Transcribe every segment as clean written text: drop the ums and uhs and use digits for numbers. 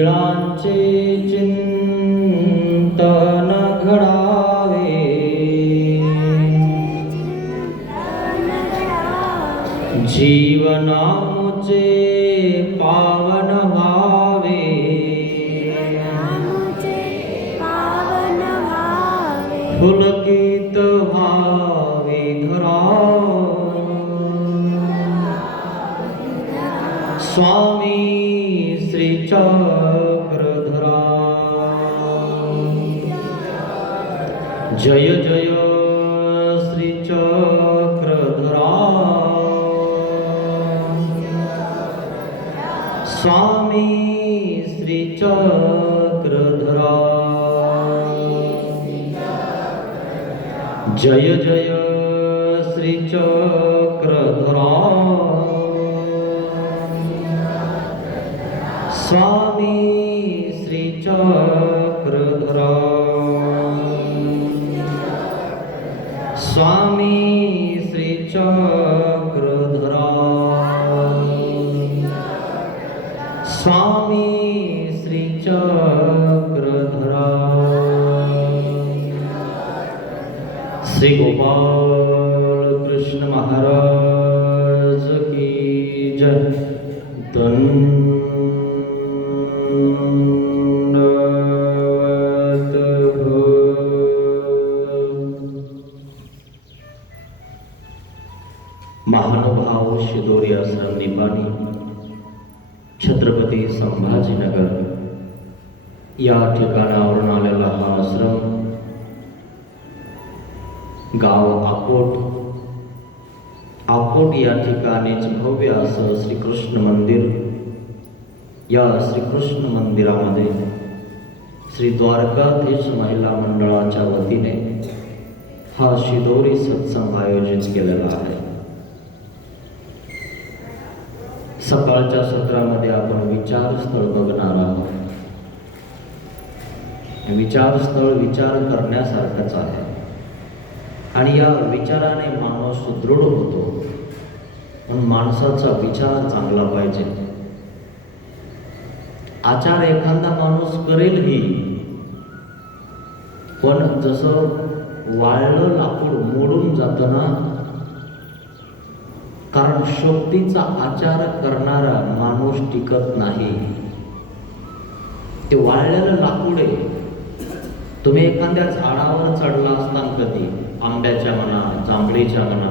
तिळांचे चिंतन घडावे, जीवनाचे पावन व्हावे, पुलकित व्हावे धरा, स्वामी श्री चक्रधरा। जय जय श्री चक्रधरा, स्वामी श्री चक्रधरा। जय जय श्री चक्रधरा, स्वामी श्री चक्रधरा। स्वामी श्री चक्रधरा, स्वामी श्री चक्रधरा। श्री गोपाल कृष्ण महाराज की जय। दंडवत भो। महानुभाव शिदोरी आश्रम निपाणी, छत्रपती संभाजीनगर या ठिकाणावरून आलेला हा आश्रम गाव आकोट या ठिकाणीच भव्य असं श्रीकृष्ण मंदिर। या श्रीकृष्ण मंदिरामध्ये श्री द्वारकाधीश महिला मंडळाच्या वतीने हा शिदोरी सत्संग आयोजित केलेला आहे। सकाळच्या सत्रामध्ये आपण विचारस्थळ बघणार आहोत। विचारस्थळ विचार करण्यासारखंच आहे आणि या विचाराने माणूस सुदृढ होतो। म्हणून माणसाचा विचार चांगला पाहिजे। आचार एखादा माणूस करेलही, पण जसं वाळलं लाकूड मोडून जातं ना, कारण शोभतीचा आचार करणारा माणूस टिकत नाही। ते वाळलेलं लाकूड आहे। तुम्ही एखाद्या झाडावर चढला असता कधी, आंब्याच्या म्हणा, जांभळीच्या म्हणा,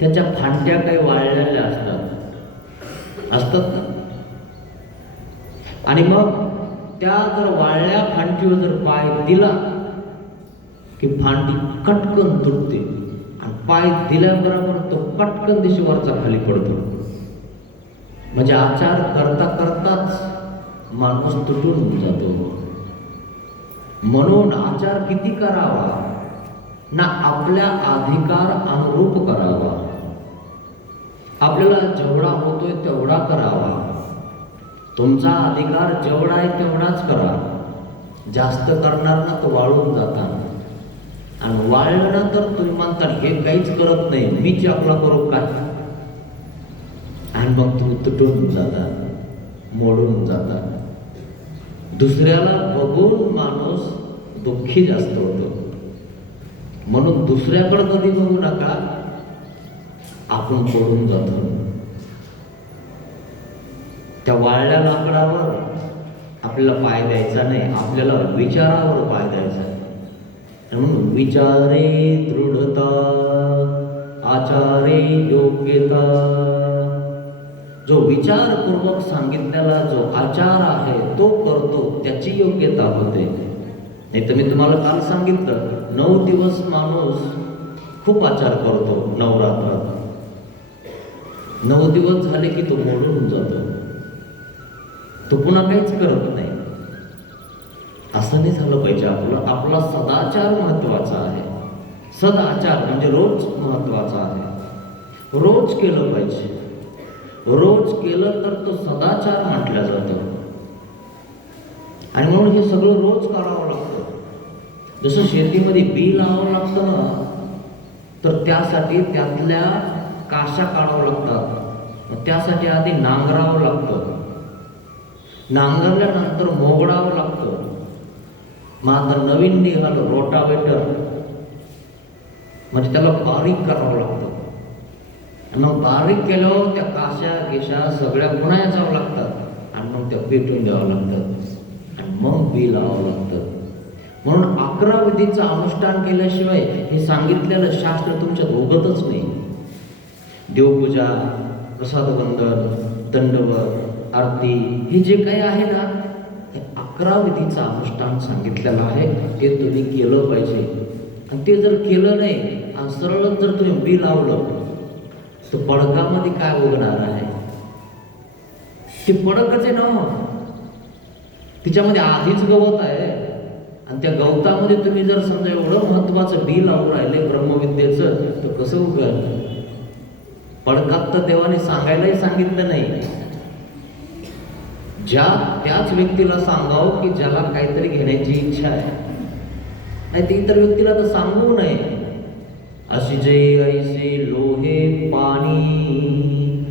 त्याच्या फांद्या काही वाळलेल्या असतात ना, आणि मग त्या जर वाळल्या फांदीवर जर पाय दिला की फांदी कटकन तुटते, आणि पाय दिल्याबरोबर तो पटकन दिशेवरचा खाली पडतो। म्हणजे आचार करता करताच माणूस तुटून जातो। म्हणून आचार किती करावा ना, आपल्या अधिकार अनुरूप करावा। आपल्याला जेवढा होतोय तेवढा करावा। तुमचा अधिकार जेवढा आहे तेवढाच करा। जास्त करणार ना तर वाळून जाता, आणि वाळलं ना तर तुम्ही म्हणता हे काहीच करत नाही, मीच आपला करू काय, आणि मग तुम्ही तुटून जाता, मोडून जाता। दुसऱ्याला बघून माणूस दुःखी जास्त होतो। म्हणून दुसऱ्याकडे कधी बघू नका, आपण पडून जातो। त्या वाळल्या लाकडावर आपल्याला पाय द्यायचा नाही, आपल्याला विचारावर पाय द्यायचा। म्हणून विचारे दृढता, आचारे योग्यता। जो विचारपूर्वक सांगितलेला जो आचार आहे तो करतो, त्याची योग्यता होते। नाही तर मी तुम्हाला काल सांगितलं, 9 दिवस माणूस खूप आचार करतो नवरात्रात। 9 दिवस झाले की तो मोडून जातो, तो पुन्हा काहीच करत नाही। असं नाही झालं पाहिजे। आपला सदाचार महत्वाचा आहे। सदाचार म्हणजे रोज महत्वाचा आहे। रोज केलं पाहिजे। रोज केलं तर तो सदाचार म्हटला जातो। आणि म्हणून हे सगळं रोज करावं लागतं। जसं शेतीमध्ये बी लावावं लागतं ना, तर त्यासाठी त्यातल्या काशा काढावं लागतात, त्यासाठी आधी नांगरावं लागतं, नांगरल्यानंतर मोगडावं लागतं. मग आता नवीन निघालं रोटावेटर, म्हणजे त्याला बारीक करावं लागतं. मग बारीक केल्यावर त्या काशा गेशा सगळ्या पुन्हा जावं लागतात आणि मग त्या पेटून द्यावं लागतात आणि मग बी लावावं लागतं. म्हणून 11 विधीचं अनुष्ठान केल्याशिवाय हे सांगितलेलं शास्त्र तुमच्यात उगतच नाही. देवपूजा, प्रसादवंदन, दंडवत, आरती हे जे काही आहे ना, हे 11 विधीचं अनुष्ठान सांगितलेलं आहे. ते तुम्ही केलं पाहिजे. आणि ते जर केलं नाही आणि सरळ जर तुम्ही बी लावलं तर पडकामध्ये काय उगणार आहे? ते पडकच आहे ना, तिच्यामध्ये आधीच गवत आहे. आणि त्या गवतामध्ये तुम्ही जर समजा एवढं महत्वाचं बी लावून राहिले ब्रह्मविद्येचं, तर कसं उगल? पडकात तर देवाने सांगायलाही सांगितलं नाही. त्याच व्यक्तीला सांगावं की ज्याला काहीतरी घेण्याची इच्छा आहे, नाही तर इतर व्यक्तीला तर सांगू नये. अशी जे ऐसे लोहे पाणी,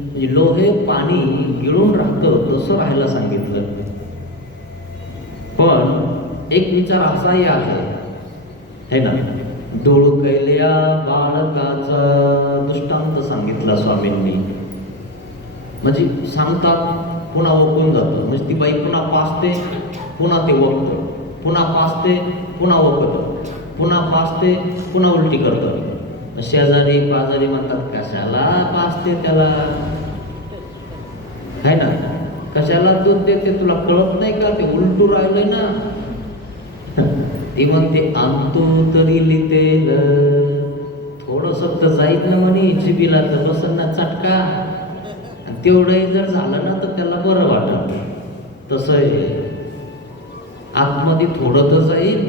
म्हणजे लोहे पाणी गिळून राहतं तसं राहायला सांगितलं. पण एक विचार असाही आहे ना, डोळू कैल्या बाळकाचा दृष्टांत सांगितला स्वामींनी. म्हणजे सांगतात पुन्हा ओकून जातं. म्हणजे ती बाई पुन्हा पाचते, पुन्हा ते ओकतं, पुन्हा पाचते, पुन्हा ओकतं, पुन्हा पाचते, पुन्हा उलटी करतं. शेजारी पाजारी म्हणतात, कशाला पाचते त्याला, आहे ना, कशाला दूध देते, तुला कळत नाही का, ते उलटू राहिलंय ना. ती म्हणते आणतो तरी लितेल, थोडस तर जाईल ना म्हणे जिबीला, तर बसन ना चटका. तेवढंही जर झालं ना तर त्याला बरं वाटत. तसं आहे, आतमध्ये थोडं तर जाईल,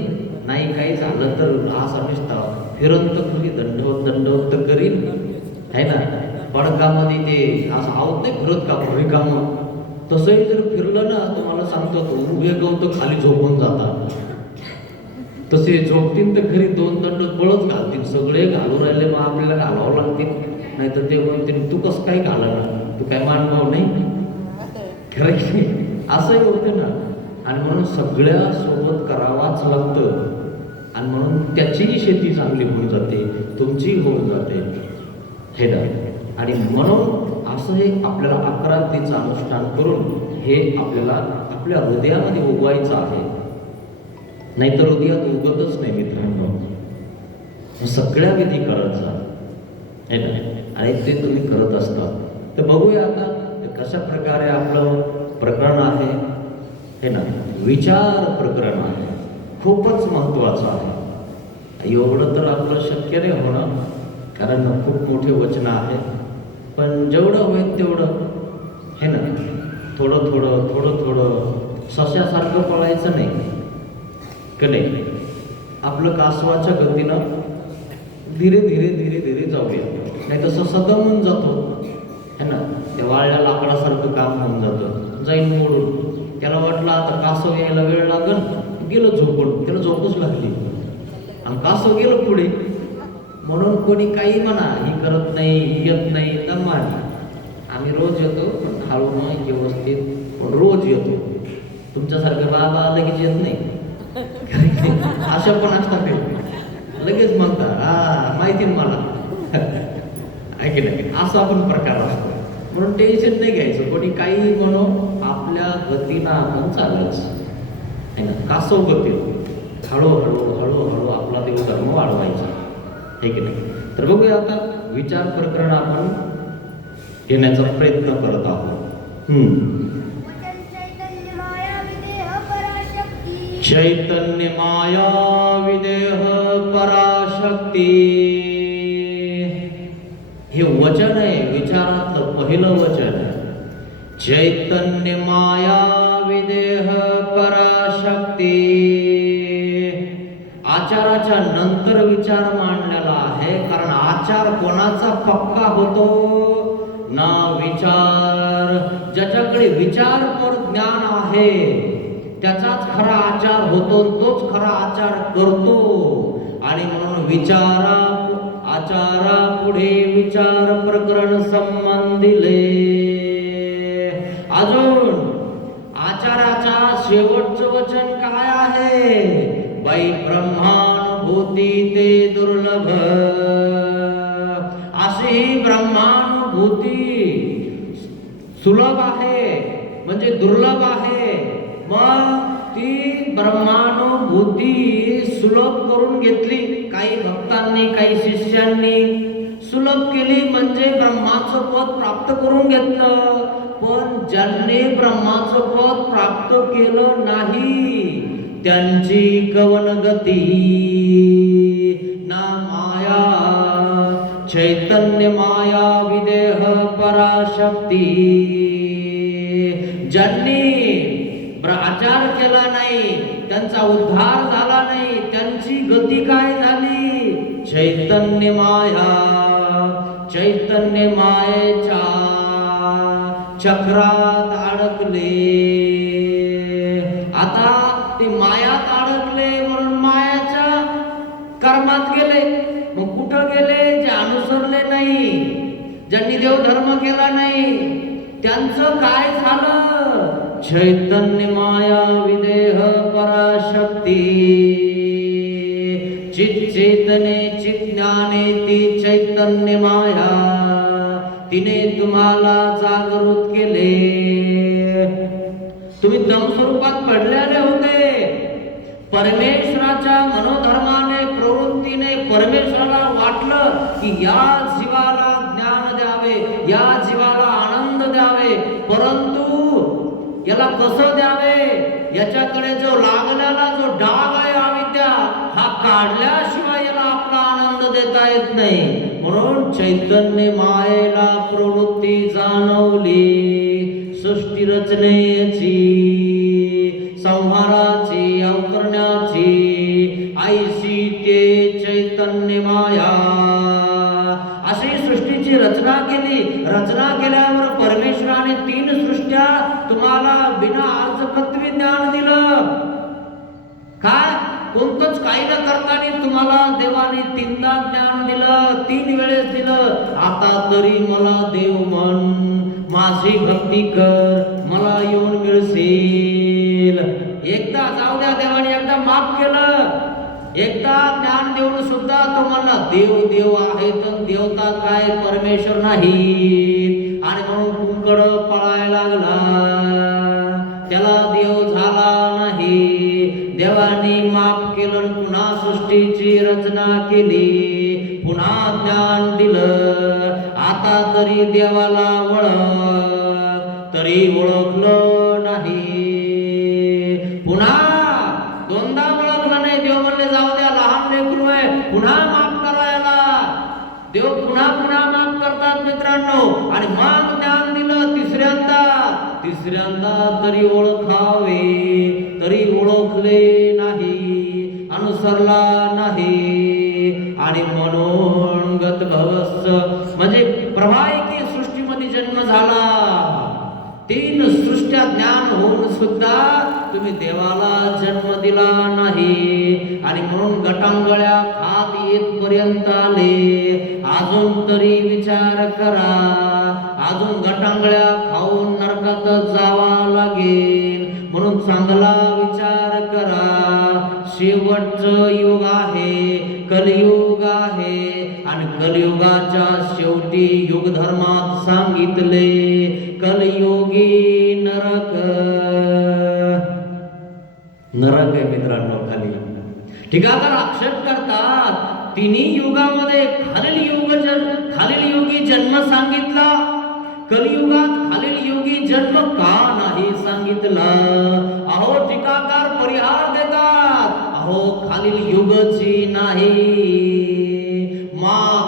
नाही काही झालं तर असा नुसता फिरंत कुणी दंडवत तर करील, आहे ना. पडकामध्ये ते असं आवत नाही फिरत का रिकामं, तसंही जर फिरलं ना तुम्हाला सांगतो उभे गवत खाली झोपून जातात. तसे झोपतील तर घरी 2 दंड बळच घालतील. सगळे घालून राहिले मग आपल्याला घालावं लागतील. नाही तर ते म्हणतील तू कसं काय घालणार, तू काय मानभाव नाही, खरं की असंही होतं ना. आणि म्हणून सगळ्या सोबत करावाच लागतं. आणि म्हणून त्याचीही शेती चांगली होऊन जाते, तुमचीही होऊन जाते, हे ना. आणि म्हणून असं हे आपल्याला 11 विधीचं अनुष्ठान करून हे आपल्याला आपल्या हृदयामध्ये उगवायचं आहे. नाहीतर हृदयात उगतच नाही मित्रांनो. सगळ्या विधी करत जा, है ना. आणि ते तुम्ही करत असतात. तर बघूया आता कशा प्रकारे आपलं प्रकरण आहे, हे ना. विचार प्रकरण आहे, खूपच महत्वाचं आहे. एवढं तर आपलं शक्य नाही होणं, कारण खूप मोठे वचन आहे. पण जेवढं होईल तेवढं, हे ना, थोडं थोडं थोडं थोडं सश्यासारखं पळायचं नाही का नाही. आपलं कासवाच्या गतीनं धीरे धीरे धीरे धीरे जाऊया, नाही तसं सदमून जातो, है ना. त्या वाळल्या लाकडासारखं काम होऊन जातं, जाईन मोडून. त्याला वाटलं आता कासव यायला वेळ लागल, गेलं झोपून, त्याला झोपच लागली आणि कासव गेलं पुढे. म्हणून कोणी काही म्हणा, ही करत नाही, येत नाही, दमानी. आम्ही रोज येतो, पण हळू नाही, व्यवस्थित, पण रोज येतो. तुमच्यासारखं बाबा लगेच येत नाही. अशा पण असतात लगेच म्हणतात, हा माहिती मला, ऐक नाही, असा पण प्रकार असतो. म्हणून टेन्शन नाही घ्यायचं, कोणी काही म्हणू, आपल्या गतीनं आपण चालायचं, आहे ना. कासव गती, हळूहळू हळूहळू आपला देवधर्म वाढवायचा, हे की नाही. तर बघूया आता विचार प्रकरण आपण घेण्याचा प्रयत्न करत आहोत. चैतन्य माया विदेह पराशक्ती, हे वचन आहे विचारातलं पहिलं वचन. चैतन्य माया विदेह पराशक्ती. आचाराच्या नंतर विचार मांडलेला आहे, कारण आचार कोणाचा पक्का होतो ना विचार. ज्याच्याकडे विचार पर ज्ञान आहे त्याचाच खरा आचार होतो, तोच खरा आचार करतो. आणि म्हणून आचारा पुढे विचार प्रकरण संबंधिले. अजून आचारा बाई ब्रह्मानुभूती ते दुर्लभ, अशी ब्रह्मानुभूती सुलभ आहे म्हणजे दुर्लभ आहे. मग ती ब्रह्मानुभूती सुलभ करून घेतली काही भक्तांनी, काही शिष्यांनी सुलभ केली म्हणजे ब्रह्माचं पद प्राप्त करून घेतलं. पण ज्यांनी ब्रह्माचं पद प्राप्त केलं नाही त्यांची कवन गती ना माया चैतन्य माया विदेह पराशक्ती. ज्यांनी आचार केला नाही, त्यांचा उद्धार झाला नाही, त्यांची गती काय झाली? चैतन्य माया, चैतन्य मायेच्या चक्रात अडकले. आता ते मायात अडकले म्हणून मायाच्या कर्मात गेले. मग कुठं गेले? जे अनुसरले नाही, ज्यांनी देवधर्म केला नाही त्यांचं काय झालं? चैतन्य माया विदेह पराशक्ती. चित चेतने चित ज्ञाने ती चैतन्य माया तिने तुम्हाला जागृत केले. तुम्ही दम स्वरूपात पडलेले होते. परमेश्वराच्या मनोधर्माने, प्रवृत्तीने परमेश्वराला वाटलं की या जीवाला ज्ञान द्यावे, या जीवाला आनंद द्यावे, परंतु याला कसं द्यावे? याच्याकडे जो लागलेला जो डाग आहे अविद्या, हा काढल्याशिवाय याला आपला आनंद देता येत नाही. म्हणून चैतन्य मायेला प्रवृत्ती जाणवली सृष्टी रचनेची, संहाराची, अवतरण्याची. आईशी ते चैतन्य माया अशी सृष्टीची रचना केली. रचना केल्यावर परमेश्वराने 3 सृष्ट्या तुम्हाला बिना अर्जकत्वी ज्ञान दिलं. काय? कोणतंच काही न करताना तुम्हाला देवाने 3दा ज्ञान दिलं, 3 वेळेस दिलं. आता तरी मला देव म्हण, माझी भक्ती कर, मला येऊन मिळशील. एकदा जाऊ द्या, देवाने एकदा माफ केलं. एकदा ज्ञान देऊन सुद्धा तो म्हणला देव देव आहे तर देवता काय परमेश्वर नाही, आणि म्हणून कुंकड पळायला लागला. त्याला देव झाला नाही. देवानी माफ केलं, पुन्हा सृष्टीची रचना केली, पुन्हा ज्ञान दिलं. आता तरी देवाला ओळख, तरी ओळखलं नाही. पुन्हा 2दा ओळखलं नाही. देव म्हणले जाऊ द्या, लहान लेकरू आहे, पुन्हा माफ करायला. देव पुन्हा पुन्हा माफ करतात मित्रांनो. आणि मग ज्ञान दिलं तिसऱ्यांदा तरी ओळखावे, तरी ओळखले नाही, अनुसरला नाही. आणि म्हणून गतभवस्स म्हणजे प्रवाहिकी सृष्टीमध्ये जन्म झाला. 3 सृष्ट्या ज्ञान होऊन सुद्धा तुम्ही देवाला जन्म दिला नाही. आणि म्हणून गटांगळ्या खात येतपर्यंत आले. अजून तरी विचार करा. अजून गटांगळ्या खाऊन नरकात जावा लागेल. म्हणून चांगला विचार करा. शेवटचं युग आहे, कलियुग आहे. आणि कलियुगाच्या शेवटी युग धर्मात सांगितले कलियुगी नरक. नरक आहे मित्रांनो खाली. टीकाकार आक्षेप करतात 3 युगामध्ये खालील युगी जन्म सांगितला, कलियुगात खालील युगी जन्म का नाही सांगितला. अहो टीकाकार परिहार देतात. अहो खालील युगची नाही,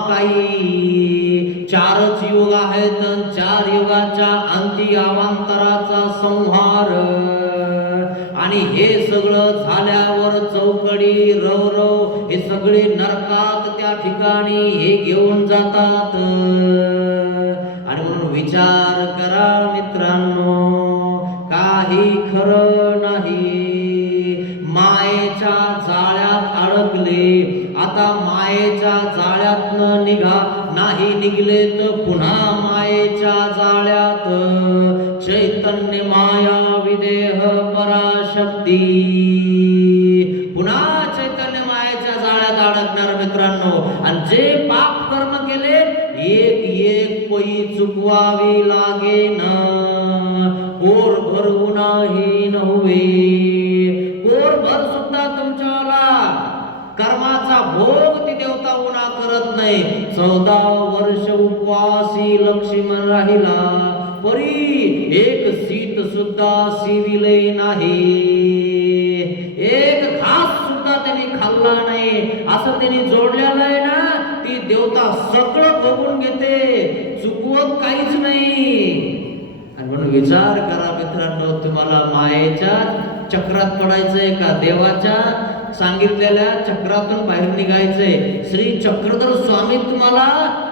काही 4च युग आहेत. 4 युगाच्या अंती अवांतराचा संहार. आणि हे सगळं झाल्यावर चौकडी रव हे सगळे नरकात त्या ठिकाणी हे घेऊन जातात. आणि म्हणून विचार करा मित्रांनो, काही खरं नाही. मायेच्या जाळ्यात अडकले. आता मायेच्या जाळ्यातनं निघा, नाही निघले तर पुन्हा मायेच्या जाळ्यात. चैतन्य माया विदेह पराशक्ती. पुन्हा आणि जे पाप कर्म केले एक एक पै चुकवावी लागेन, पोर भरवूनही नव्हे. पोरभर सुद्धा तुमच्याला कर्माचा भोग ती देवता उन्हा करत नाही. 14 वर्ष उपवासी लक्ष्मण राहिला, परी एक सीत सुद्धा शिविले नाही, एक घास सुद्धा त्यांनी खाल्ला नाही. असं त्यांनी जोडलेलं आहे ना, ती देवता सगळं बघून घेते, चुकवत काहीच नाही. आणि म्हणून विचार करा मित्रांनो, तुम्हाला मायेच्या चक्रात पडायचंय का देवाच्या सांगितलेल्या चक्रातून बाहेर निघायचंय? श्री चक्रधर स्वामी तुम्हाला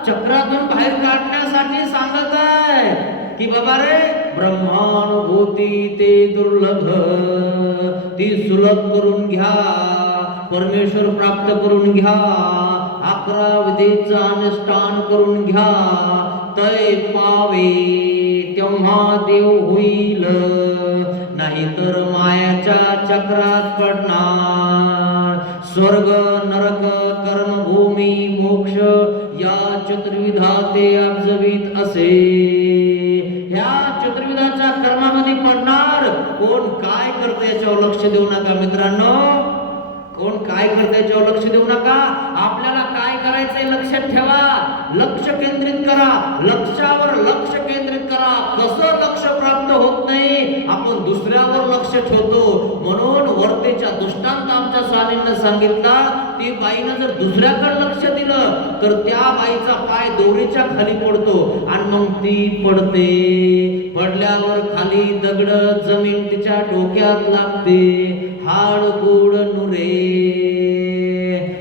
चक्रातून बाहेर काढण्यासाठी सांगत आहे की बाबा रे, ब्रह्मानुभूती ते दुर्लभ, ती सुलभ करून घ्या, परमेश्वर प्राप्त करून घ्या, 11 विधीचा अनुष्ठान करून घ्या, तै पावे तेव्हा देव होईल, नाहीतर मायाच्या चक्रात पडणार. स्वर्ग नरक कर्मभूमी मोक्ष या चतुर्विधा ते अब्जवीत असे. या चतुर्विधाच्या कर्मामध्ये पडणार. कोण काय करते याच्यावर लक्ष देऊ नका मित्रांनो, कोण काय करते याच्यावर लक्ष देऊ नका. आपल्याला काय करायचंय लक्षात ठेवा, लक्ष केंद्रित करा, लक्षावर लक्ष केंद्रित करा. कसं लक्ष प्राप्त होत नाही, आपण दुसऱ्यावर लक्ष ठेवतो. म्हणून वर्तेच्या दृष्टांत आमच्या स्वामींनी सांगितला, ती बाईनं जर दुसऱ्याकडे लक्ष दिलं तर त्या बाईचा पाय दोरीच्या खाली पडतो आणि मग ती पडते. पडल्यावर खाली दगड जमीन तिच्या डोक्यात लागते, हाड गोड नुरे,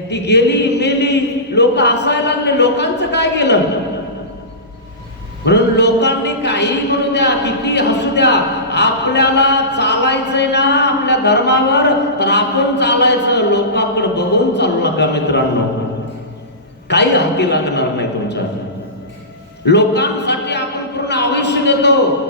ती गेली मेली. लोक हसायला लागले, लोकांचं काय गेलं? म्हणून लोकांनी काही म्हणू द्या, किती हसू द्या, आपल्याला चालायचंय ना आपल्या धर्मावर, तर आपण चालायचं. लोकांकडे बघून चालू नका मित्रांनो, काही हाती लागणार नाही तुमच्या. लोकांसाठी आपण पूर्ण आयुष्य देतो.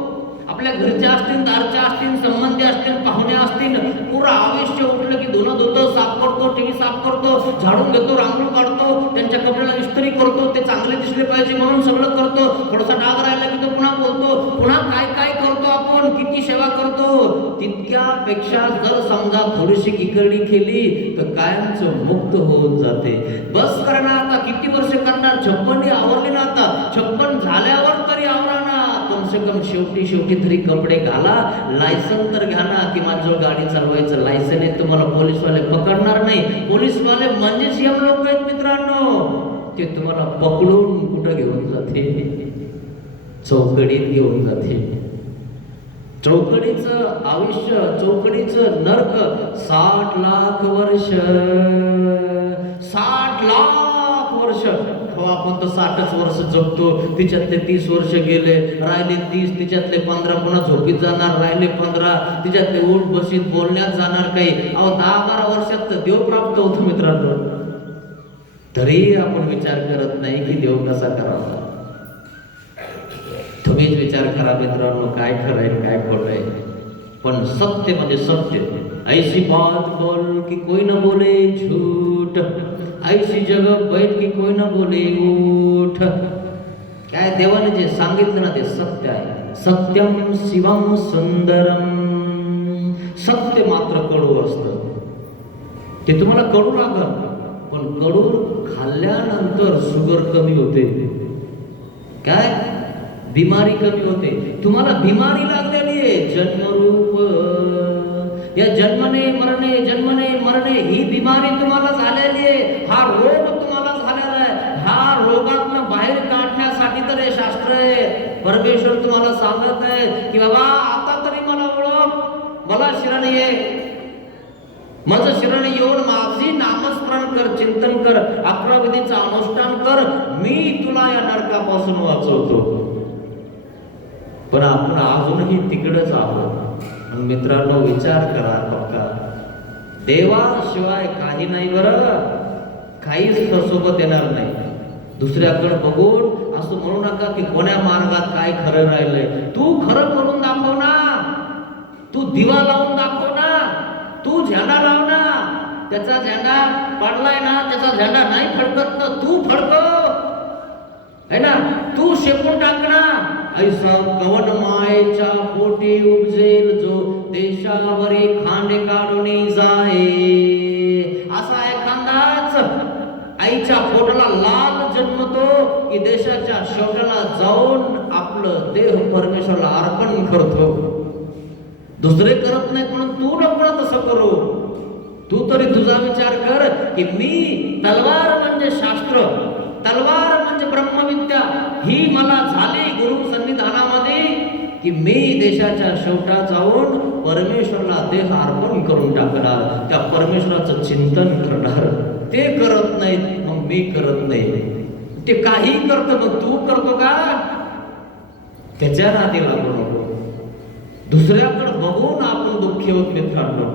आपल्या घरच्या असतील, दारच्या असतील, संबंधी असतील, पाहुणे असतील, पुरं आयुष्य उठलं की धुणं धुतो, साफ करतो, टीव्ही साफ करतो, झाडून घेतो, रांगोळी काढतो, त्यांच्या कपड्याला इस्त्री करतो, ते चांगले दिसले पाहिजे म्हणून सगळं करतो. थोडासा डाग राहिला की तो पुन्हा बोलतो, पुन्हा काय काय करतो आपण, किती सेवा करतो. तितक्यापेक्षा जर समजा थोडीशी किकरडी केली तर कायमचं मुक्त होऊन जाते. बस करणार आता, किती वर्ष करणार? 56 आवरले ना आता, 56 झाल्यावर तरी आवरा ना, कम से कम शेवटी तरी कपडे घाला. लायसन तर घ्या ना, की माझं गाडी चालवायचं लायसन आहे, तुम्हाला पोलीसवाले पकडणार नाही. पोलीसवाले म्हणजेच यम लोक आहेत मित्रांनो, ते तुम्हाला पकडून कुठं घेऊन जाते? चौकडीत घेऊन जाते. चौकडीचं आयुष्य, चौकडीचं नरक 60 लाख वर्ष, 60 लाख वर्ष. आपण तर 60च वर्ष जगतो, तिच्यातले 30 वर्ष गेले, राहिले 30, तिच्यातले 15 पुन्हा झोपीत जाणार, राहिले 15 तिच्यातले उठ बशीत बोलण्यात जाणार काही. 10-12 वर्षात तर देव प्राप्त होतो मित्रांनो. तरी आपण विचार करत नाही की देव कसा करावा. तुम्हीच विचार करा मित्रांनो, काय खरंय काय खोट आहे. पण सत्य म्हणजे सत्य. ऐसी बात बोल की कोई न बोले झूठ, ऐसी जगह बैठ की कोई न बोले उठ. काय देवाने जे सांगितलं ना ते सत्य आहे. सत्यम शिवम सुंदरम. सत्य मात्र कडू असतं, ते तुम्हाला कडू लागत, पण कडू खाल्ल्यानंतर शुगर कमी होते, काय बिमारी कमी होते. तुम्हाला बिमारी लागलेली आहे जन्मरूप, या जन्मने मरणे ही बिमारी तुम्हाला झालेली आहे. हा रोग तुम्हाला झालेला आहे. हा रोगातनं बाहेर काढण्यासाठी तर हे शास्त्र आहे. परमेश्वर तुम्हाला सांगत आहे की बाबा आता तरी मला ओळख, मला शरण ये, माझं शरण येऊन माझी नामस्मरण कर, चिंतन कर, 11 विधीचं अनुष्ठान कर, मी तुला या नरकापासून वाचवतो. पण आपण अजूनही तिकडेच आहोत. मित्रांनो विचार करा बघा, देवाशिवाय काही नाही बरं, काहीच सोबत येणार नाही. दुसऱ्याकडे बघून असं म्हणू नका की कोण्या मार्गात काय खरं राहिलंय. तू खरं करून दाखव ना, तू दिवा लावून दाखव ना, तू झेंडा लाव ना, त्याचा झेंडा पडलाय ना, त्याचा झेंडा नाही फडकत ना, तू फडकव है ना, तू शेकून टाक ना. ऐसा कवन मायेच्या पोटी उपजेल जो देशावरी खांडे काढून जाए. असा एखादाच आईच्या पोटाला लाल जन्मतो की देशाच्या शेवटाला जाऊन आपलं देह परमेश्वराला अर्पण करतो. दुसरे करत नाहीत म्हणून तू नको तसं करू. तू तरी तुझा विचार कर की मी तलवार म्हणजे शास्त्र, तलवार म्हणजे ब्रह्मविद्या ही मला झाली गुरु सन्निधानामध्ये की मी देशाच्या शेवटा जाऊन परमेश्वराला देह अर्पण करून टाकणार, त्या परमेश्वराचं चिंतन करणार. ते करत नाहीत मग मी करत नाही. ते काही करतो मग तू करतो का? त्याच्या नादी लागू नको. दुसऱ्याकडे बघून आपण दुःखी होत मित्रांनो.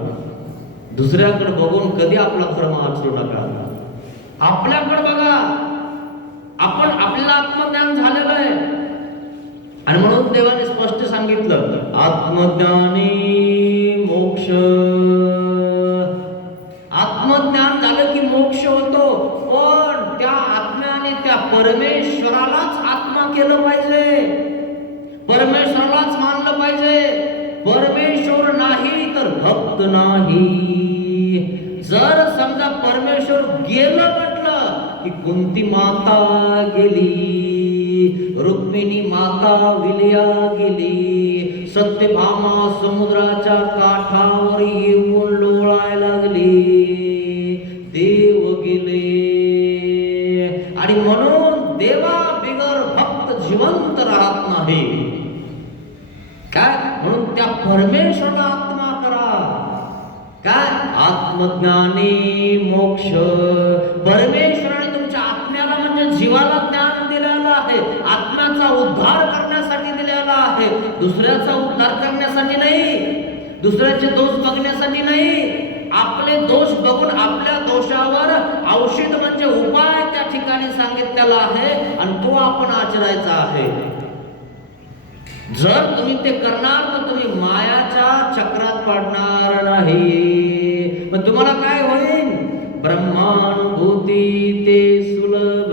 दुसऱ्याकडे बघून कधी आपला धर्म आचरू नका. आपल्याकडे बघा. आपण आपल्याला आत्मज्ञान झालेलं आहे आणि म्हणून देवाने स्पष्ट सांगितलं आत्मज्ञानी मोक्ष. आत्मज्ञान झालं की मोक्ष होतो, पण त्या आत्म्याने त्या परमेश्वरालाच आत्मा केलं पाहिजे, परमेश्वरालाच मानलं पाहिजे. परमेश्वर नाही तर भक्त नाही. जर समजा परमेश्वर गेलं म्हटलं की कुंती माता गेली, रुक्मिणी माता विलया गेली, सत्यभामा समुद्राच्या काठावर येऊन लोळायला लागली, देव गेले. आणि म्हणून देवा बिगर भक्त जिवंत राहत नाही. काय म्हणून त्या परमेश्वराला आत्मा करा. काय आत्मज्ञानी मोक्ष. परमेश्वराने तुमच्या आत्म्याला म्हणजे जीवाला ज्ञान दिलेलं आहे, आत्म्याचा उद्धार करण्यासाठी दिलेला आहे, दुसऱ्याचा उद्धार करण्यासाठी नाही, दुसऱ्याचे दोष बघण्यासाठी नाही. आपले दोष बघून आपल्या दोषावर औषध म्हणजे उपाय त्या ठिकाणी सांगितलेला आहे आणि तो आपण आचरायचा आहे. जर तुम्ही ते करणार तर तुम्ही मायाच्या चक्रात पडणार नाही. पण तुम्हाला काय होईल? ब्रह्मानुभूती ते सुलभ.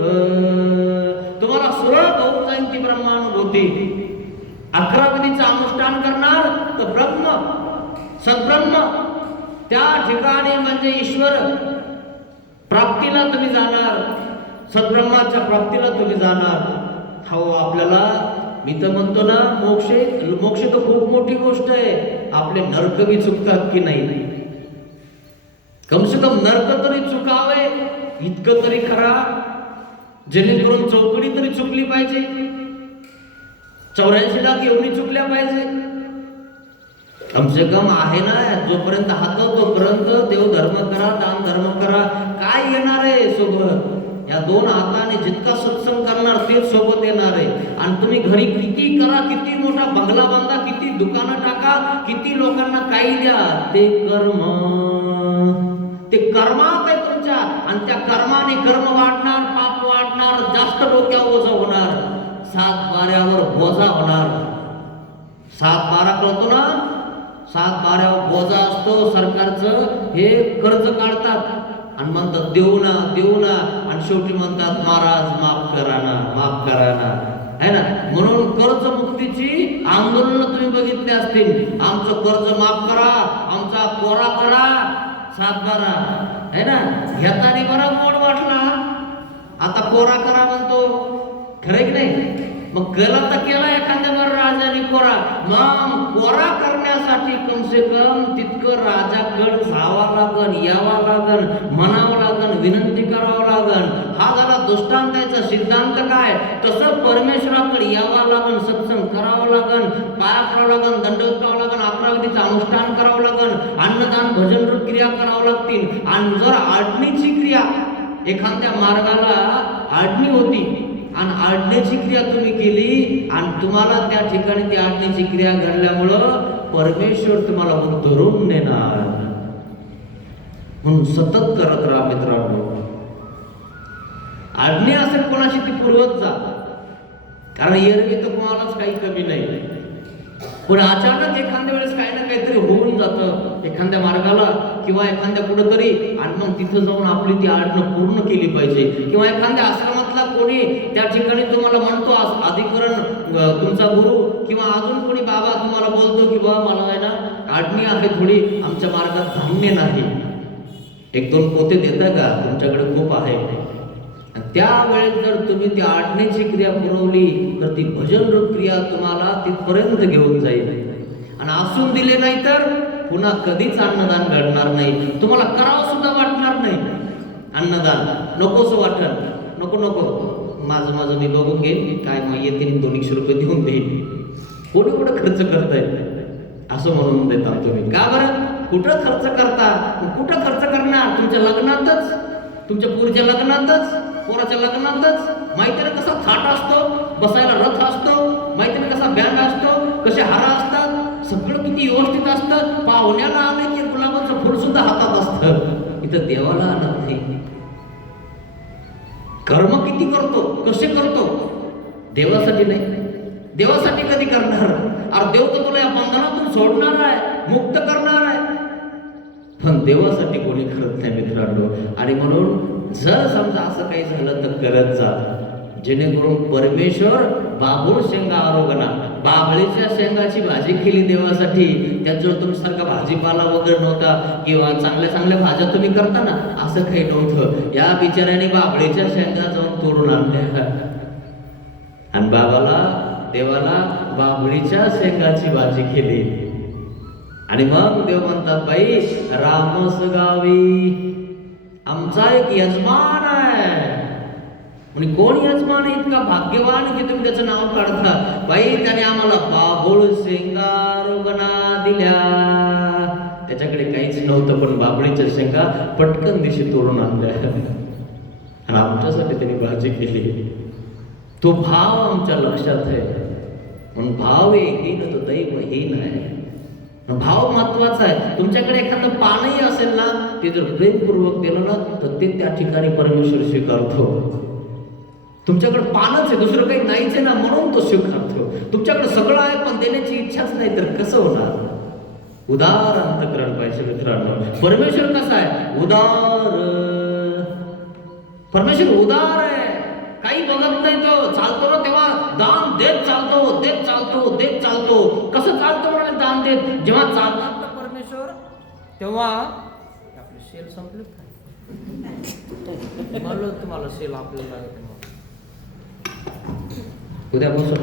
तुम्हाला सुलभ होऊन जाईल ती ब्रह्मानुभूती. 11 विधीचं अनुष्ठान करणार तर ब्रह्म सद्ब्रह्म त्या ठिकाणी म्हणजे ईश्वर प्राप्तीला तुम्ही जाणार, सद्ब्रह्माच्या प्राप्तीला तुम्ही जाणार. हो आपल्याला मी तर म्हणतो ना मोक्ष तर खूप मोठी गोष्ट आहे. आपले नरक बी चुकतात की नाही? कम से कम नरक तरी चुकावे इतकं तरी खरा, जेणेकरून चौकडी तरी चुकली पाहिजे, 84 लाख एवढी चुकल्या पाहिजे. कम से कम आहे ना, जोपर्यंत हात तोपर्यंत देव धर्म करा, दान धर्म करा. काय येणार आहे सोबत? या 2 हाताने जितका सत्संग करणार तेच सोबत येणार आहे. आणि तुम्ही घरी किती करा, किती मोठा बंगला बांधा, किती दुकानं टाका, किती लोकांना काही द्या, ते कर्म, ते कर्मात आहे तुमच्या. आणि त्या कर्माने कर्म वाढणार, पाप वाढणार, जास्त डोक्यावर ओझं होणार, 7 बाऱ्यावर बोजा होणार. 7 बारा कळतो ना? 7 बाऱ्यावर बोजा असतो सरकारचं. हे कर्ज काढतात आणि म्हणतात देऊ ना देऊ ना, आणि शेवटी म्हणतात महाराज माफ करा ना, माफ करा ना, है ना. म्हणून कर्जमुक्तीची आंदोलन तुम्ही बघितले असतील. आमचं कर्ज माफ करा, आमचा कोरा करा, 7 बारा, है ना. घेताना बरा मोड वाटला, आता कोरा करा म्हणतो. खरं की नाही? मग केला तर केला एखाद्या राजाने कोरा. मग कोरा करण्यासाठी कम से कम तितकं राजाकडे जावं लागन, यावं लागन, म्हणावं लागन, विनंती करावं लागन. हा झाला दृष्टांताचा सिद्धांत. काय तसं परमेश्वराकडे यावं लागन, सत्संग करावं लागन, पाया करावं लागन, दंडवत करावं लागन, 11 विधीचं अनुष्ठान करावं लागन, अन्नदान भजन क्रिया करावं लागतील. आणि जर आडणीची क्रिया, एखाद्या मार्गाला आडणी होती आणि आडण्याची क्रिया तुम्ही केली आणि तुम्हाला त्या ठिकाणी ती आडण्याची क्रिया घडल्यामुळं परमेश्वर तुम्हाला धरून नेणार. म्हणून सतत करत राहा मित्रांनो. आज्ञा असेल कोणाशी ती पुरवत जा, कारण एरवी तर कोणालाच काही कमी नाही. पण अचानक एखाद्या वेळेस काही ना काहीतरी होऊन जातं एखाद्या मार्गाला किंवा एखाद्या कुठंतरी, आणि मग तिथं जाऊन आपली ती आडणं पूर्ण केली पाहिजे. किंवा एखाद्या आश्रमातला कोणी त्या ठिकाणी तुम्हाला म्हणतो अधिकरण तुमचा गुरु किंवा अजून कोणी बाबा तुम्हाला बोलतो की बाबा मला आहे ना आडणी आहे थोडी, आमच्या मार्गात धान्य नाही, एक दोन पोते देता का, तुमच्याकडे खूप आहे. त्यावेळेस जर तुम्ही ती आडण्याची क्रिया पुरवली तर ती भजन रूप क्रिया तुम्हाला तिथपर्यंत घेऊन जाईल. आणि असून दिले नाही तर पुन्हा कधीच अन्नदान घडणार नाही. तुम्हाला करावं सुद्धा वाटणार नाही अन्नदान, नकोसं वाटत, नको नको माझं माझं मी बघून घेईन, काय मग येतील 200 रुपये देऊन देईन, कोणी कुठं खर्च करताय असं म्हणून देता तुम्ही. का बरं? कुठं खर्च करता? कुठं खर्च करणार? तुमच्या लग्नातच, तुमच्या पुढच्या लग्नातच, पोराच्या लग्नातच. माहिती ना कसा थाट असतो, बसायला रथ असतो, माहिती ना कसा बँड असतो, कसे हार असतात, सगळं किती व्यवस्थित असतं. पाहुण्याला आलं की गुलाबाचं फुल सुद्धा हातात असतं. इथं देवाला आणत नाही. कर्म किती करतो, कसे करतो? देवासाठी नाही. देवासाठी कधी करणार? अरे देव तर तुला या बंधनातून सोडणार आहे, मुक्त करणार आहे, पण देवासाठी कोणी करत नाही मित्रांनो. आणि म्हणून जर समजा असं काही झालं तर करत जा, जेणेकरून परमेश्वर बाबूळ शेंगा आरोगना, बाबळीच्या शेंगाची भाजी केली देवासाठी. त्याच्यावर तुमच्यासारखा भाजीपाला वगैरे नव्हता किंवा चांगल्या चांगल्या भाज्या तुम्ही करता ना, असं काही नव्हतं. या बिचाऱ्याने बाबळीच्या शेंगा जाऊन तोडून आणल्या आणि बाबाला देवाला बाबळीच्या शेंगाची भाजी केली. आणि मग देव म्हणतात बाई रामस गावी आमचा एक यजमान आहे. म्हणजे कोण यजमान आहे इतका भाग्यवान की तुम्ही त्याचं नाव काढता? बाई त्याने आम्हाला बाबूळ शेंगा रोगना दिल्या. त्याच्याकडे काहीच नव्हतं पण बाबळीच्या शेंगा पटकन दिशी तोडून आणल्या आणि आमच्यासाठी त्यांनी भाजी केली. तो भाव आमच्या लक्षात आहे. म्हणून भाव हीन तो दैवहीन आहे. भाव महत्वाचा आहे. तुमच्याकडे एखादं पानही असेल ना, ते जर प्रेमपूर्वक दिलं ना तर ते त्या ठिकाणी परमेश्वर स्वीकारतो. तुमच्याकडे पानच आहे, दुसरं काही नाहीच आहे ना, म्हणून तो स्वीकारतो. तुमच्याकडे सगळं आहे पण देण्याची इच्छाच नाही तर कसं होणार? उदार अंतःकरण पाहिजे मित्रांनो. परमेश्वर कसा आहे? उदार. परमेश्वर उदार आहे. काही बघत नाही, तो चालतो ना तेव्हा दान देत चालतो, देत चालतो, देत चालतो. कसं चालतो म्हणाले दान देत? जेव्हा चालतात ना परमेश्वर तेव्हा आपले सेल संपले म्हणलं तुम्हाला सेल आपल्याला उद्यापासून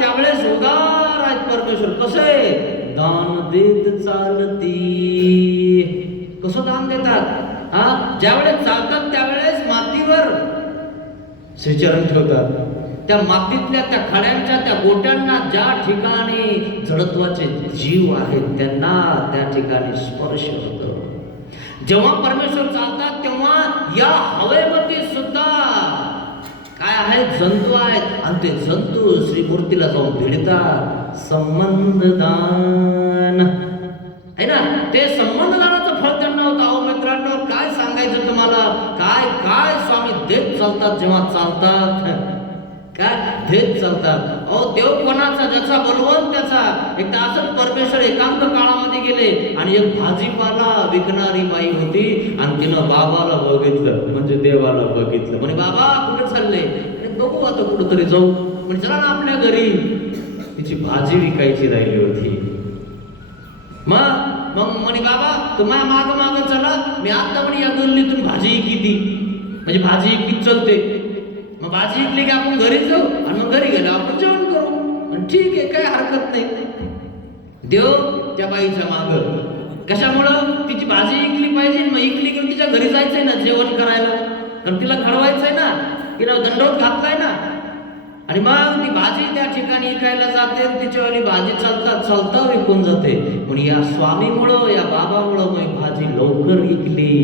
त्यावेळेस उदार आहेत परमेश्वर. कसं आहे? दान देत चालती. कसं दान देतात? ज्यावेळेस चालतात त्यावेळेस मातीवर श्रीचरण ठेवतात. त्या मातीतल्या त्या खड्यांच्या त्या गोट्यांना ज्या ठिकाणी जडत्वाचे जीव आहेत त्यांना त्या ठिकाणी स्पर्श होतो. जेव्हा परमेश्वर चालतात तेव्हा या हवेमध्ये सुद्धा काय आहेत? जंतू आहेत आणि ते जंतू श्रीमूर्तीला जाऊन भिडतात. संबंधदान आहे ना, ते संबंधदानाचं फळ त्यांना होतं. अहो मित्रांनो काय सांगायचं तुम्हाला, काय काय स्वामी देत चालतात जेव्हा चालतात, काय देत चालतात. अहो देव कोणाचा? ज्याचा बलवंत त्याचा. एकदा असंच परमेश्वर एकांत काळामध्ये गेले आणि एक भाजीपाला विकणारी बाई होती आणि तिनं बाबाला बघितलं, म्हणजे देवाला बघितलं. म्हणे बाबा कुठे चालले? बघू आता कुठंतरी जाऊ. म्हणजे चला ना आपल्या घरी. तिची भाजी विकायची राहिली होती. मग म्हणे बाबा तुम्हा माग माग चला, मी आता म्हणे या गल्लीतून भाजी किती, म्हणजे भाजी इकली चलते. मग भाजी इकली की आपण घरी जाऊ आणि मग घरी गेलो आपण जेवण करू. ठीक आहे, काय हरकत नाही. देव त्या बाईच्या माग. कशामुळं? तिची भाजी इकली पाहिजे. मग इकली की तिच्या घरी जायचंय ना जेवण करायला, कारण तिला घडवायचंय ना, तिला दंडवत घातलाय ना. आणि मग ती भाजी त्या ठिकाणी विकायला जाते, तिच्यावाली भाजी चालता चालता विकून जाते. पण या स्वामीमुळं, या बाबामुळं मग भाजी लवकर विकली.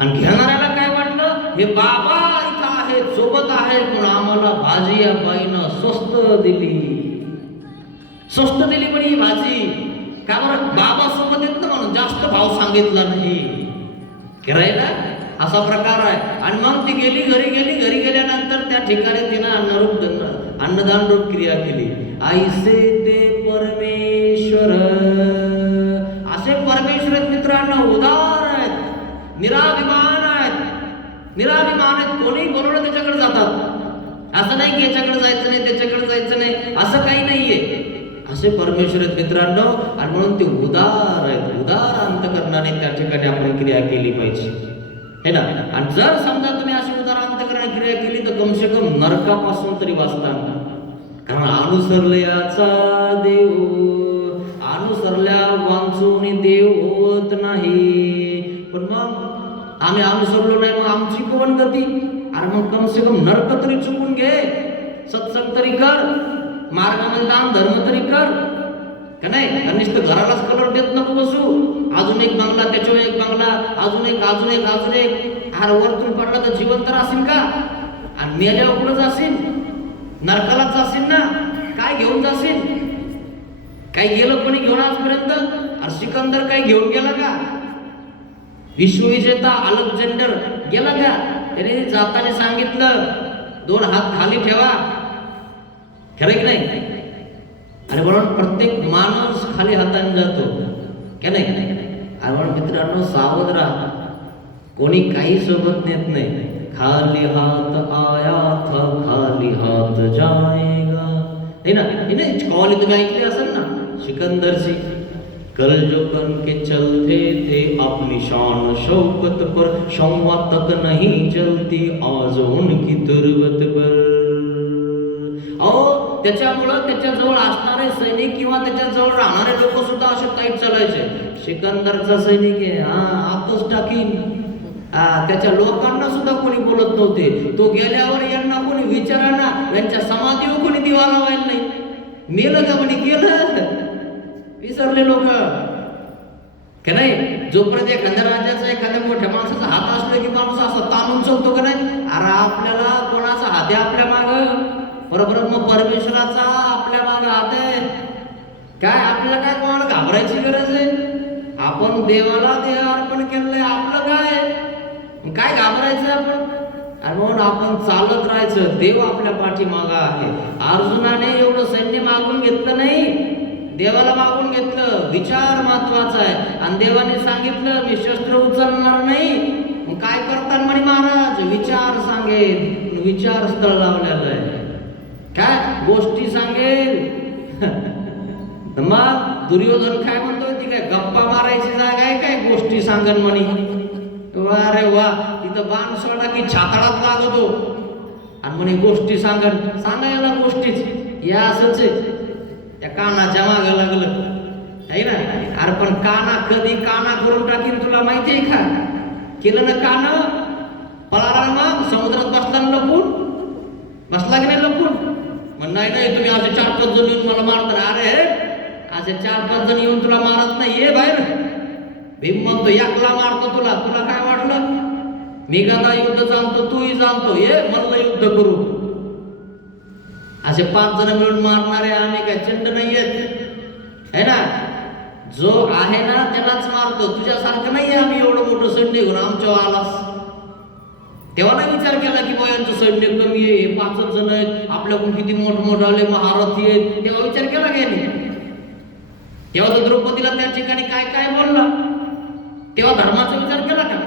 आणि घेणाऱ्याला काय वाटलं? हे बाबा इथं आहे, सोबत आहे, पण आम्हाला भाजी या बाईनं स्वस्त दिली. स्वस्त दिली पण ही भाजी. का बरं? बाबा सोबत येत ना म्हणून जास्त भाव सांगितला नाही करायला. असा प्रकार आहे. आणि मग ती गेली घरी. घरी गेल्यानंतर त्या ठिकाणी अन्नदान रूप क्रिया केली. ऐसे ते परमेश्वर, असे परमेश्वर आहेत मित्रांनो, उदार आहेत, निराभिमान आहेत. निराभिमान आहेत, कोणी बोलवलं त्याच्याकडे जातात. असं नाही की याच्याकडे जायचं नाही, त्याच्याकडे जायचं नाही, असं काही नाहीये. असे परमेश्वर आहेत मित्रांनो, आणि म्हणून ते उदार आहेत. उदार अंतकरणाने त्या ठिकाणी आपण क्रिया केली पाहिजे, है ना. आणि जर समजा तुम्ही अशी उदार अंतकरणाने क्रिया केली तर कमसे कम नरकापासून तरी वाचता. कारण अनुसरल्याचा देव, अनुसरल्या वांचून देव होत नाही. पण मग आम्ही अनुसरलो नाही, मग आमची कोण गती? अरे मग कमसे कम नरक तरी चुकून घे, सत्संग तरी कर, मार्गामध्ये दान धर्म तरी कर, का नाही? कनिष्ठ घरालाच कलर देत नको बसू. अजून एक बंगला, त्याच्यावर एक बंगला, अजून एक अजून एक अजून एक. अरे वरतून पडला तर जिवंत राहशील का? आणि मेल्यावर कुठं जाशील? नरकालाच जाशील ना. काय घेऊन जाशील? काही गेलं कोणी घेऊन आजपर्यंत? अरे सिकंदर काही घेऊन गेला का? विश्वविजेता अलेक्झांडर गेला का? त्याने जाताना सांगितलं 2 हात खाली ठेवा, खरं की नाही? आणि म्हणून प्रत्येक माणूस खाली हाताने जातो, का नाही? आणि म्हणून मित्रांनो सावध राहा, कोणी काही सोबत नेत नाही. खाली हात आया था खाली हात जाएगा, है ना. हे नाही कॉली तुम्ही ऐकली असेल ना सिकंदरची. कल जो कन के चलते थे अपनी शान शौकत पर, शौवा तक नहीं चलती आज उनकी तुरबत पर. अहो त्याच्यामुळं त्याच्याजवळ असणारे सैनिक किंवा त्याच्याजवळ राहणारे लोक सुद्धा असे टाईट चालायचे. सिकंदरचा सैनिक आहे, आतच टाकीन. त्याच्या लोकांना सुद्धा कोणी बोलत नव्हते. तो गेल्यावर यांना कोणी विचाराना, यांच्या समाधीवर कोणी दिवा लावायला नाही. मेलं का म्हणे, केलं विसरले लोक, का नाही? जोपर्यंत एखाद्या राजाचा एखाद्या मोठ्या माणसाचा हात असला की माणूस असा ताणून चलतो, का नाही? अरे आपल्याला कोणाचा हात आहे आपल्या माग? बरोबर, मग परमेश्वराचा आपल्या माग हात आहे. काय आपल्याला काय कोणाला घाबरायची गरज आहे? आपण देवाला देह अर्पण केलंय, आपलं काय घाबरायचं आपण? आणि म्हणून आपण चालत राहायचं. देव आपल्या पाठीमागं आहे. अर्जुनाने एवढं सैन्य मागून घेतलं नाही, देवाला मागून घेतलं. विचार महत्वाचा आहे. आणि देवाने सांगितलं मी शस्त्र उचलणार नाही. मग काय करतात म्हणे महाराज? विचार सांगेल. विचार स्थळ लावलेलं आहे, काय गोष्टी सांगेल. मग दुर्योधन काय म्हणतो, ती काय गप्पा मारायची जागा आहे काय? गोष्टी सांगन म्हणे. अरे वा, तिथं बाण सोडा की छातळात लागतो आणि म्हणे गोष्टी सांगन. सांगायला गोष्टीच या असंच आहे. त्या कानाच्या मागं लागलं आहे ना. अरे पण काना कधी काना करून टाकीन तुला माहिती आहे का? केलं ना कान, पळाला मग समुद्रात बसला ना लपून, बसला की नाही लपून? मग नाही तुम्ही असे 4-5 जण येऊन मला मारता. अरे असे 4-5 जण येऊन तुला मारत नाही, ये बाहेर. भीम म्हणतो एकला मारतो तुला, तुला काय वाटलं? मी गदा युद्ध जाणतो, तूही जाणतो, ये मल्ल युद्ध करू. असे 5 जण मिळून मारणारे आम्ही काय चंड नाहीयेत, है ना. जो आहे ना त्यालाच मारतो. तुझ्यासारखं नाहीये आम्ही एवढं मोठं सैन्य घेऊन आमच्या आलास. तेव्हा नाही विचार केला की यांचं सैन्य कमी आहे, 5 जण आहेत, आपल्याकडून किती मोठमोठाले महारथी आहेत. तेव्हा विचार केला की नाही? तेव्हा तो द्रौपदीला त्या ठिकाणी काय काय बोलला? तेव्हा धर्माचा विचार केला का?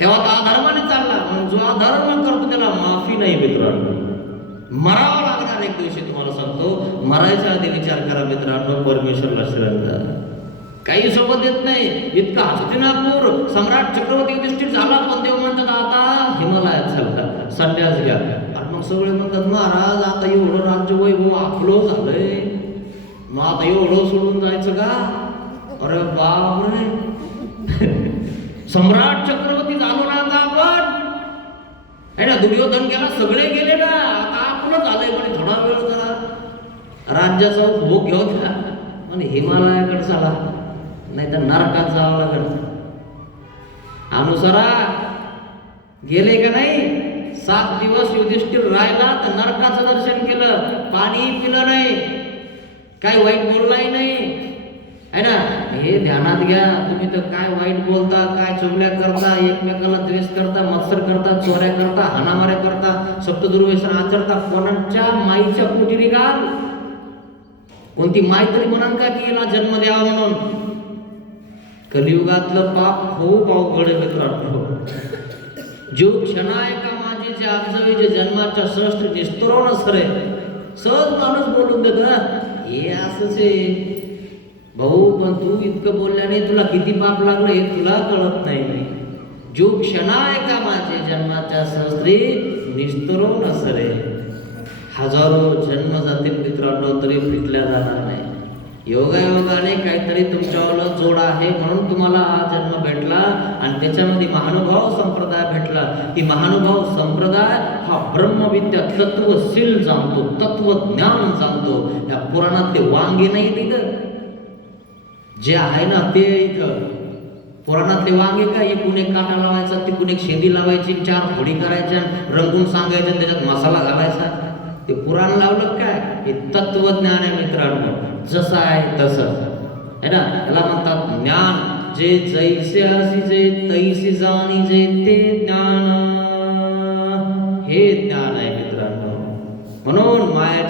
तेव्हा तो अधर्माने चालला. म्हणून जो अधर्म करतो त्याला माफी नाही मित्रांनो. मरावं लागणार एक दिवशी, तुम्हाला सांगतो. मरायच्या आधी विचार करा मित्रांनो, परमेश्वरला शरण द्या. काही सोबत येत नाही. इतका हस्तिनापूर सम्राट चक्रवर्ती युधिष्ठिर झाला, पण देव म्हणतात आता हिमालयात चालला, संन्यास घ्या. आणि मग सगळे म्हणतात महाराज आता एवढं राज्य वैभव आपलं झालंय, मग आता एवढं सोडून जायचं का? अरे बापरे, सम्राट चक्रवर्ती झालो ना आता आपण, है ना. दुर्योधन गेला, सगळे गेले ना, आता आपलं झालंय. म्हणे थोडा वेळ जरा राज्याचा उपभोग घेऊ द्या. म्हणे हिमालयाकडे चला, नाही तर नरकात जावं लागेल. अनुसरा गेले का नाही? 7 दिवस युधिष्ठिर राहिला तर नरकाचं दर्शन केलं, पाणी पिलं नाही, काही वाईट बोललाही नाही, आहे ना. हे ध्यानात घ्या. तुम्ही तर काय वाईट बोलता, काय चुगल्या करता, एकमेकाला द्वेष करता, मत्सर करता, चोऱ्या करता, हाणामाऱ्या करता, सप्तदुर्व्यसन आचरता. कोणाच्या माईच्या पोटी घाल. कोणती माय तरी म्हणाल का की याला जन्म द्यावा म्हणून? कलियुगातलं पाप खूप अवघड आहे मित्रांनो. जो क्षणाय का माझे जे आजवे जे जन्माच्या सहस्त्र निस्तुरवण सरे. सहज माणूस बोलून देत हे असंच आहे भाऊ, पण तू इतकं बोलल्याने तुला किती पाप लागलं हे तुला कळत नाही. जो क्षणाय का माझे जन्माच्या सहस्त्री निस्तुरवण सरे. हजारो जन्म जातील मित्रांनो तरी फिटल्या जाणार नाही. योगायोगाने काहीतरी तुमच्यावर जोड आहे म्हणून तुम्हाला हा जन्म भेटला आणि त्याच्यामध्ये महानुभाव संप्रदाय भेटला. की महानुभाव संप्रदाय हा ब्रह्मविद्या तत्वशील जाणतो, तत्वज्ञान जाणतो. या पुराणातले वांगे नाही तिथं जे आहे ना ते इथं पुराणातले वांगे काय, एकूण एक काटा लावायचा, तिकून एक शेंदी लावायची, 4 फोडी करायच्या, रंगून सांगायचं, त्याच्यात मसाला घालायचा. ते पुराण लावलं काय? हे तत्वज्ञान आहे मित्रांनो. जसं आहे तसं है ना. त्याला म्हणतात ज्ञान. जे जैसे असी जे तैसी जाणी जे ते ज्ञान